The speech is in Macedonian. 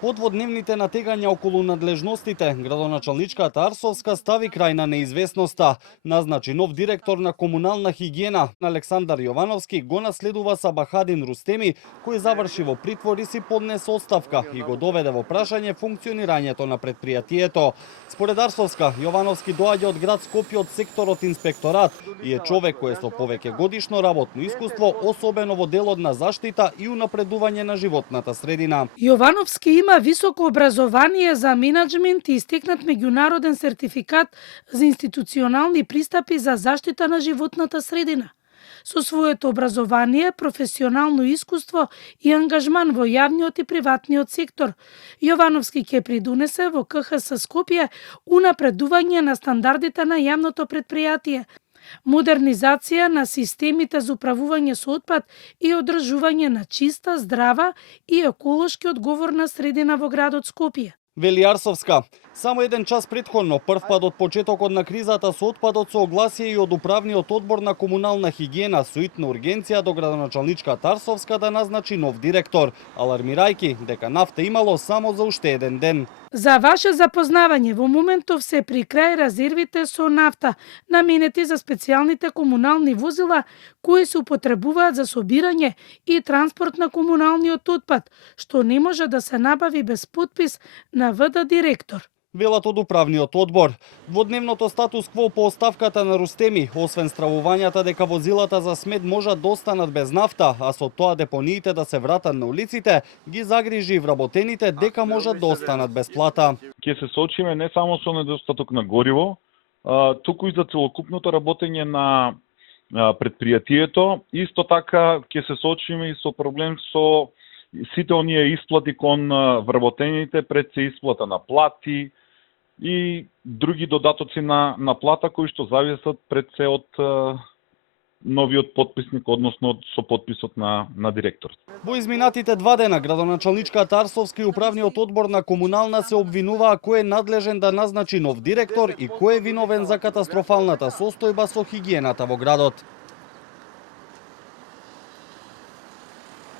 По дводневните натегања околу надлежностите, градоначалничката Арсовска стави крај на неизвестноста. Назначи нов директор на комунална хигиена. Александар Јовановски го наследува Сабахадин Рустеми, кој заврши во притвор и си поднесе оставка и го доведе во прашање функционирањето на предпријатието. Според Арсовска, Јовановски доаѓа од град Скопје од секторот инспекторат и е човек кој е со повеќе годишно работно искуство, особено во делот на заштита и унапредување на животната средина. Јовановски има високо образование за менаџмент и истекнат меѓународен сертификат за институционални пристапи за заштита на животната средина. Со своето образование, професионално искуство и ангажман во јавниот и приватниот сектор, Јовановски ќе придонесе во КХС Скопје унапредување на стандардите на јавното предпријатие, модернизација на системите за управување со отпад и одржување на чиста, здрава и еколошки одговорна средина во градот Скопје. Вели Арсовска. Само еден час претходно, првпат од почетокот на кризата со отпадот, се огласија и од управниот одбор на комунална хигиена со итна ургенција до градоначалничката Арсовска да назначи нов директор, алармирајќи дека нафта имало само за уште еден ден. За ваше запознавање, во моментов се при крај резервите со нафта, наменети за специјалните комунални возила кои се употребуваат за собирање и транспорт на комуналниот отпад, што не може да се набави без подпис на ВД директор. Велат од управниот одбор. Дводневното статус кво по оставката на Рустеми, освен стравувањата дека возилата за смет можат да останат без нафта, а со тоа депониите да се вратат на улиците, ги загрижи и вработените дека можат да останат без плата. Ќе се соочиме не само со недостаток на гориво, туку и за целокупното работење на предпријатието. Исто така ќе се соочиме и со проблем со сите оние исплати кон вработените пред се исплата на плати и други додатоци на плата кои што зависат пред се од новиот подписник, односно со подписот на директор. Во изминатите 2 дена градоначалничката Арсовска и управниот одбор на комунална се обвинуваа кој е надлежен да назначи нов директор и кој е виновен за катастрофалната состојба со хигиената во градот.